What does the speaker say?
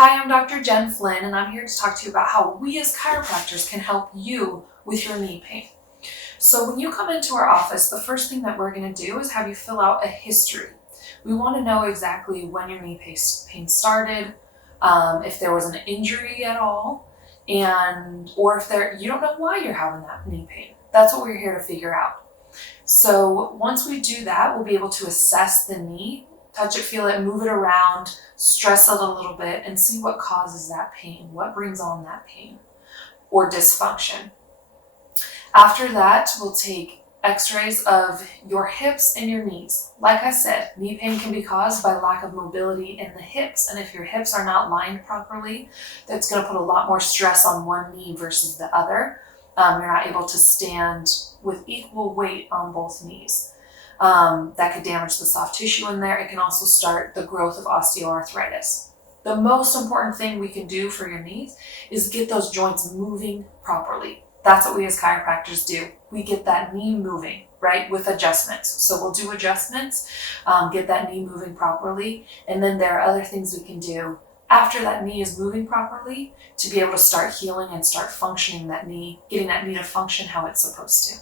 Hi, I'm Dr. Jen Flynn, and I'm here to talk to you about how we as chiropractors can help you with your knee pain. So when you come into our office, the first thing that we're going to do is have you fill out a history. We want to know exactly when your knee pain started, if there was an injury at all, or if you don't know why you're having that knee pain. That's what we're here to figure out. So once we do that, we'll be able to assess the knee, touch it, feel it, move it around, stress it a little bit, and see what causes that pain, what brings on that pain or dysfunction. After that, we'll take x-rays of your hips and your knees. Like I said, knee pain can be caused by lack of mobility in the hips, and if your hips are not lined properly, that's going to put a lot more stress on one knee versus the other. You're not able to stand with equal weight on both knees. That could damage the soft tissue in there. It can also start the growth of osteoarthritis. The most important thing we can do for your knees is get those joints moving properly. That's what we as chiropractors do. We get that knee moving, right, with adjustments. So we'll do adjustments, get that knee moving properly, and then there are other things we can do after that knee is moving properly to be able to start healing and start functioning that knee, getting that knee to function how it's supposed to.